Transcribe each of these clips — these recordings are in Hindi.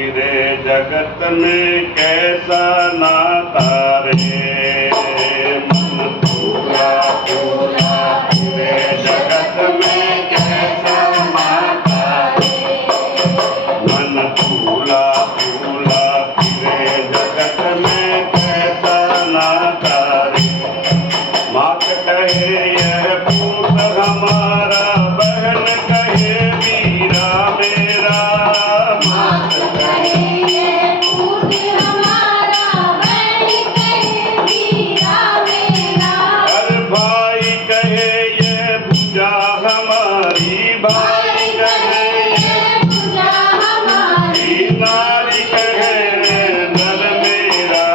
फिरे जगत में कैसा नाता रे। मन फूला फूला फिरे जगत में कैसा नाता रे। मन फूला फूला फिरे जगत में कैसा नाता रे। मात कहे यह पूत हमारा, बहन कहे वीरा मेरा। मात कहे ये पूत हमारा, बहन कहे वीरा मेरा। हर भाई कहे ये भुजा हमारी, भाई कहे ये पूजा हमारी। नारी कहे नर मेरा।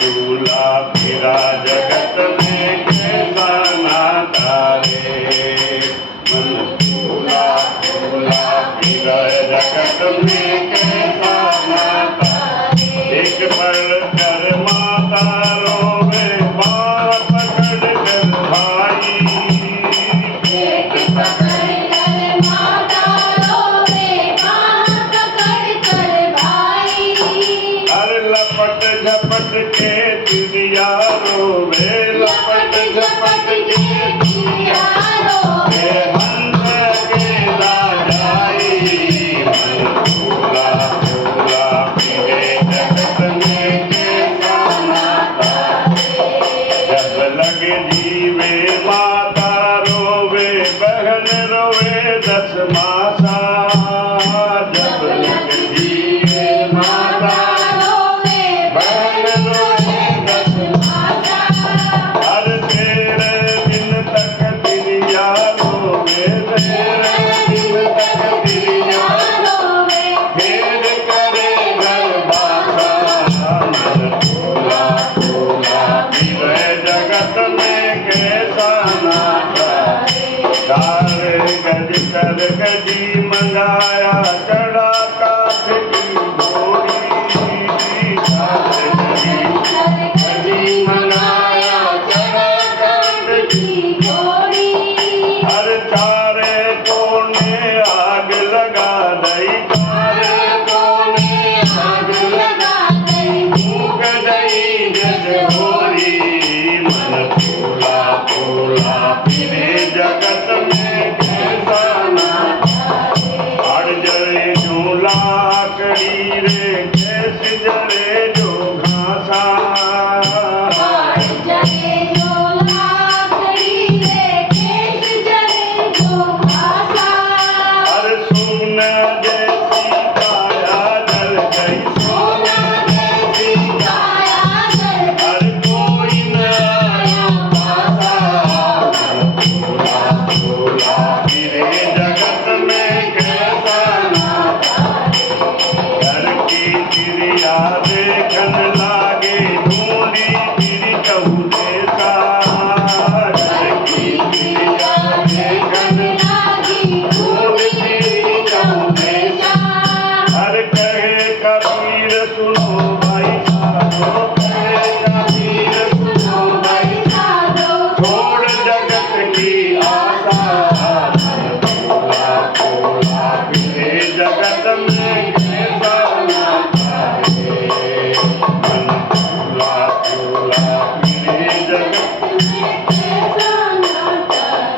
झूला फिरा जगत में कैसा नाता रे। मन झूला झूला फिरा जगत में कैसा नाता। एक पल कर माता रोवे, बाँह पकड़ कर भाई। एक पकड़ कर माता रोवे, बाँह पकड़ कर भाई। हर लपट झपट के चिड़िया रोवे, लपट झपट के चिड़िया रोवे। हंस अकेला जाई। मन फूला फूला फिरे जगत में कैसा नाता। जब लगे जीवे माता रोवे, बहन रोवे 10 मासा। जब लगे जीवे माता रोवे, बहन रोवे 10 माता। हर तेरे दिन तक दिलिया रोवे, तेरे दिन तक दिलिया रोवे। फेर करे घर बासा। मन फूला फूला फिरे जगत में कैसा नाता। तारे गज कर गजी मंगाया, चढ़ा काठ की घोड़ी। तारे गजी मंगाया, चढ़ा काठ की। जोड़ी। हर चारे कोने आग लगा दई।